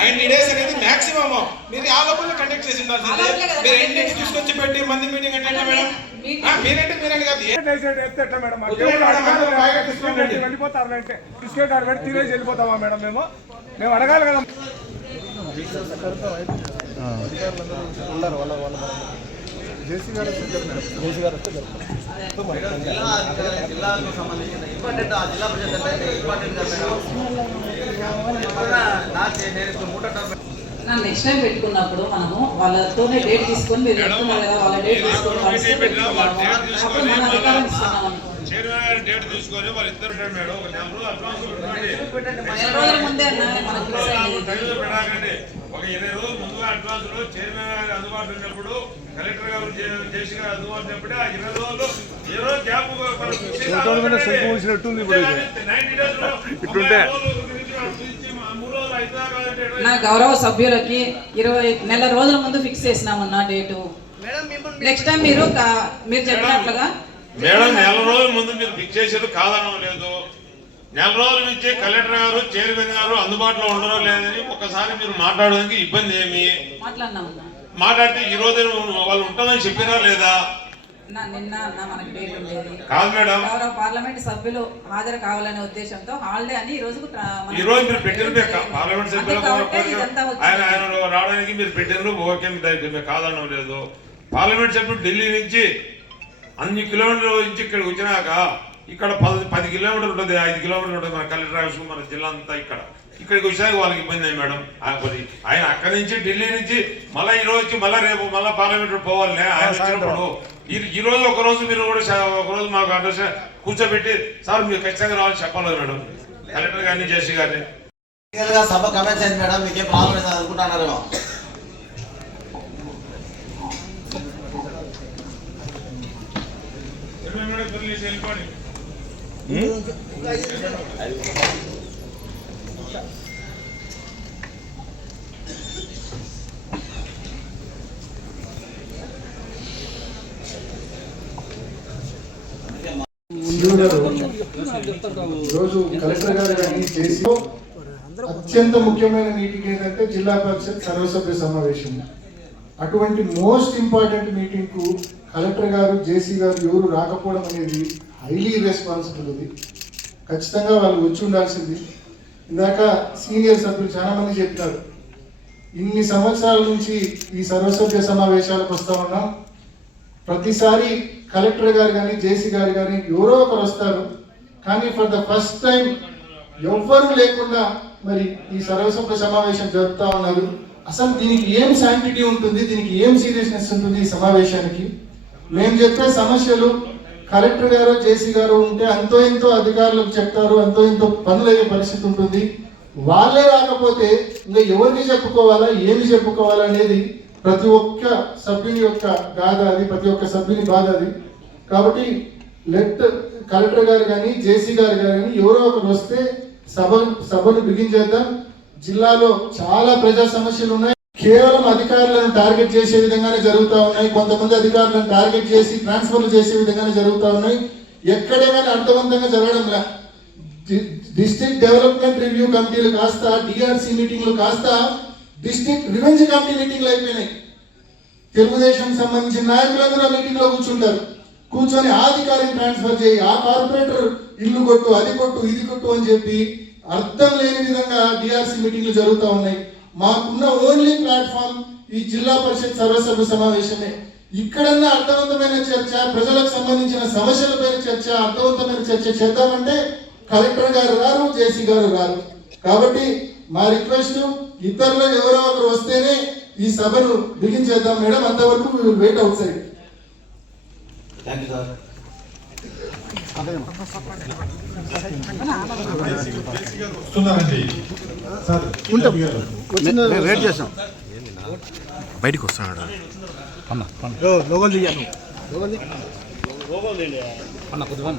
Ninety days అనేది maximum మీరు ఆ లోపల కండక్ట్ చేసి ఉండాల్సిందే. మీరు conduct ఎన్ని చేస్తాం. తీసుకొచ్చి పెట్టి మంది మీటింగ్ అంటే ఎట్లా మేడం? మీరంటే మీరని కాదు. మేడం? వెళ్ళిపోతారు అంటే బిస్కెట్ ఆడ పెట్టి తినేసి వెళ్ళిపోతామా మేము? మేము అడగాలి కదా. జిల్లాకు సంబంధించిన ఇంపార్టెంట్ ఆ జిల్లా పరిషత్ అంటే ఇంపార్టెంట్ కదా మేడం. నాకు నేను మూట నా నెక్స్ట్ టైం పెట్టుకున్నప్పుడు మనము వాళ్ళతోనే డేట్ తీసుకొని మీరు చెప్తున్నారు కదా వాళ్ళ డేట్ తీసుకొని. అప్పుడు మన అధికారం ఇస్తున్నాం డేట్ తీసుకొని మేడం ఒక అడ్వాన్స్ పెట్టండి ఒక ఇరవై రోజులు ముందుగా అడ్వాన్స్లో చైర్మన్ గారు అందుబాటులో ఉన్నప్పుడు కలెక్టర్ గారు జేసీ గారు అందుబాటులో ఉన్నప్పుడు ఆ ఇరవై రోజులు ఏ రోజు గ్యాప్ మనం ఫిక్స్ చేసి సెల్ ఇప్పుడు ఇది. 90 days లో ఇట్లుంటే. తొంభై రోజులు గురించి ఆలోచించి మా మూడు రోజులు అవుతుందా కాదంటే ఎట్లా? నా గౌరవ సభ్యులకి ఇరవై నెల రోజుల ముందు ఫిక్స్ చేసినామన్న డేటు నెక్స్ట్ టైం మీరు మీరు చెప్పినట్లుగా మేడం నెల రోజుల ముందు మీరు ఫిక్స్ చేసేది కాదనడం లేదు. నెల రోజుల నుంచి కలెక్టర్ గారు చైర్మన్ గారు అందుబాటులో ఉండరో లేదని ఒకసారి మీరు మాట్లాడడానికి ఇబ్బంది ఏమి? మాట్లాడినామన్నా. మాట్లాడితే ఈ రోజు వాళ్ళు ఉంటామని చెప్పినా లేదా? నిన్న అన్న మనకి డేట్ ఉండేది. కాదు మేడం. గౌరవ పార్లమెంట్ సభ్యులు హాజరు కావాలనే ఉద్దేశంతో హాలిడే అని ఈ రోజు ఈ రోజు మీరు పెట్టిన పార్లమెంట్ సభ్యుల ఆయన ఆయన రావడానికి మీరు పెట్టిన ఓకే మేము కాదనడం లేదు. పార్లమెంట్ సభ్యుడు ఢిల్లీ నుంచి అన్ని కిలోమీటర్ల నుంచి ఇక్కడికి వచ్చినాక ఇక్కడ పది పది కిలోమీటర్లు ఉంటుంది ఐదు కిలోమీటర్లు ఉంటుంది మన కలెక్టర్ ఆఫీస్ మన జిల్లా అంతా ఇక్కడ. ఇక్కడికి వచ్చాక వాళ్ళకి ఇబ్బంది అయ్యి మేడం? ఆయన అక్కడి నుంచి ఢిల్లీ నుంచి మళ్ళీ ఈ రోజు మళ్ళీ రేపు మళ్ళీ పార్లమెంట్ పోవాలి ఆయన వచ్చినప్పుడు ఈ రోజు ఒక రోజు మీరు కూడా ఒక రోజు మాకు అడ్రస్ కూర్చోబెట్టి సార్ మీరు ఖచ్చితంగా రావాలని చెప్పాలి మేడం. కలెక్టర్ గారిని జేసీ గారిని. సభ కమెంట్స్ అయింది మేడం మీకేం ప్రాబ్లం అనుకుంటున్నారు ఈరోజు కలెక్టర్ గారు కానీ చేసి అత్యంత ముఖ్యమైన మీటింగ్ ఏంటంటే జిల్లా పరిషత్ సర్వసభ్య సమావేశం అటువంటి మోస్ట్ ఇంపార్టెంట్ మీటింగ్కు కలెక్టర్ గారు జేసీ గారు ఎవరు రాకపోవడం అనేది హైలీ రెస్పాన్సిబుల్ ఖచ్చితంగా వాళ్ళు వచ్చి ఉండాల్సింది. ఇందాక సీనియర్ సభ్యులు చాలా మంది చెప్పినారు. ఇన్ని సంవత్సరాల నుంచి ఈ సర్వసభ్య సమావేశాలకు వస్తా ఉన్నాం. ప్రతిసారి కలెక్టర్ గారు కానీ జేసీ గారు కానీ ఎవరో ఒకరు వస్తారు. కానీ ఫర్ ద ఫస్ట్ టైం ఎవ్వరూ లేకుండా మరి ఈ సర్వసభ్య సమావేశం జరుపుతా ఉన్నారు. అసలు దీనికి ఏం శాంటిటీ ఉంటుంది? దీనికి ఏం సీరియస్నెస్ ఉంటుంది ఈ సమావేశానికి? మేము చెప్పే సమస్యలు కలెక్టర్ గారు జేసీ గారు ఉంటే అంతో ఎంతో అధికారులకు చెప్తారు అంతో ఎంతో పనులు అయ్యే పరిస్థితి ఉంటుంది. వాళ్ళే రాకపోతే ఇంకా ఎవరికి చెప్పుకోవాలా ఏమి చెప్పుకోవాలనేది ప్రతి ఒక్క సభ్యుని యొక్క గాథ అది ప్రతి ఒక్క సభ్యుని బాధ అది. కాబట్టి లెట్ కలెక్టర్ గారు కానీ జేసీ గారు కానీ ఎవరో ఒకరు వస్తే సభ సభను బిగించేద్దాం జిల్లాలో చాలా ప్రజా సమస్యలు ఉన్నాయి. కేవలం అధికారులను టార్గెట్ చేసే విధంగానే జరుగుతూ ఉన్నాయి. కొంతమంది అధికారులను టార్గెట్ చేసి ట్రాన్స్ఫర్లు చేసే విధంగానే జరుగుతూ ఉన్నాయి. ఎక్కడేమైనా అర్థవంతంగా జరగడం లే డిస్ట్రిక్ట్ డెవలప్మెంట్ రివ్యూ కమిటీలు కాస్త డిఆర్సీ మీటింగ్లు కాస్త డిస్ట్రిక్ట్ రివెంజ్ కమిటీ మీటింగ్లు అయిపోయినాయి. తెలుగుదేశం సంబంధించిన నాయకులందరూ ఆ మీటింగ్లో కూర్చుంటారు. కూర్చొని ఆధికారిని అధికారిని ట్రాన్స్ఫర్ చేయి. ఆ కార్పొరేటర్ ఇల్లు కొట్టు అది కొట్టు ఇది కొట్టు అని చెప్పి అర్థం లేని విధంగా డిఆర్సీ మీటింగ్లు జరుగుతూ ఉన్నాయి. మాకున్న ఓన్లీ ప్లాట్ఫామ్ ఈ జిల్లా పరిషత్ సర్వసభ్య సమావేశమే. ఇక్కడన్నా అర్థవంతమైన చర్చ ప్రజలకు సంబంధించిన సమస్యలపైన చర్చ అర్థవంతమైన చర్చ చేద్దామంటే కలెక్టర్ గారు రారు జేసీ గారు రారు. కాబట్టి మా రిక్వెస్ట్ ఇతరులు ఎవరో ఒకరు వస్తేనే ఈ సభను బిగించేద్దాం మేడం. అంతవరకు wait outside thank you sir rate చేస్తాం బయటకు వస్తాడు లోగోలు తీయాలి అన్న కొద్దిగా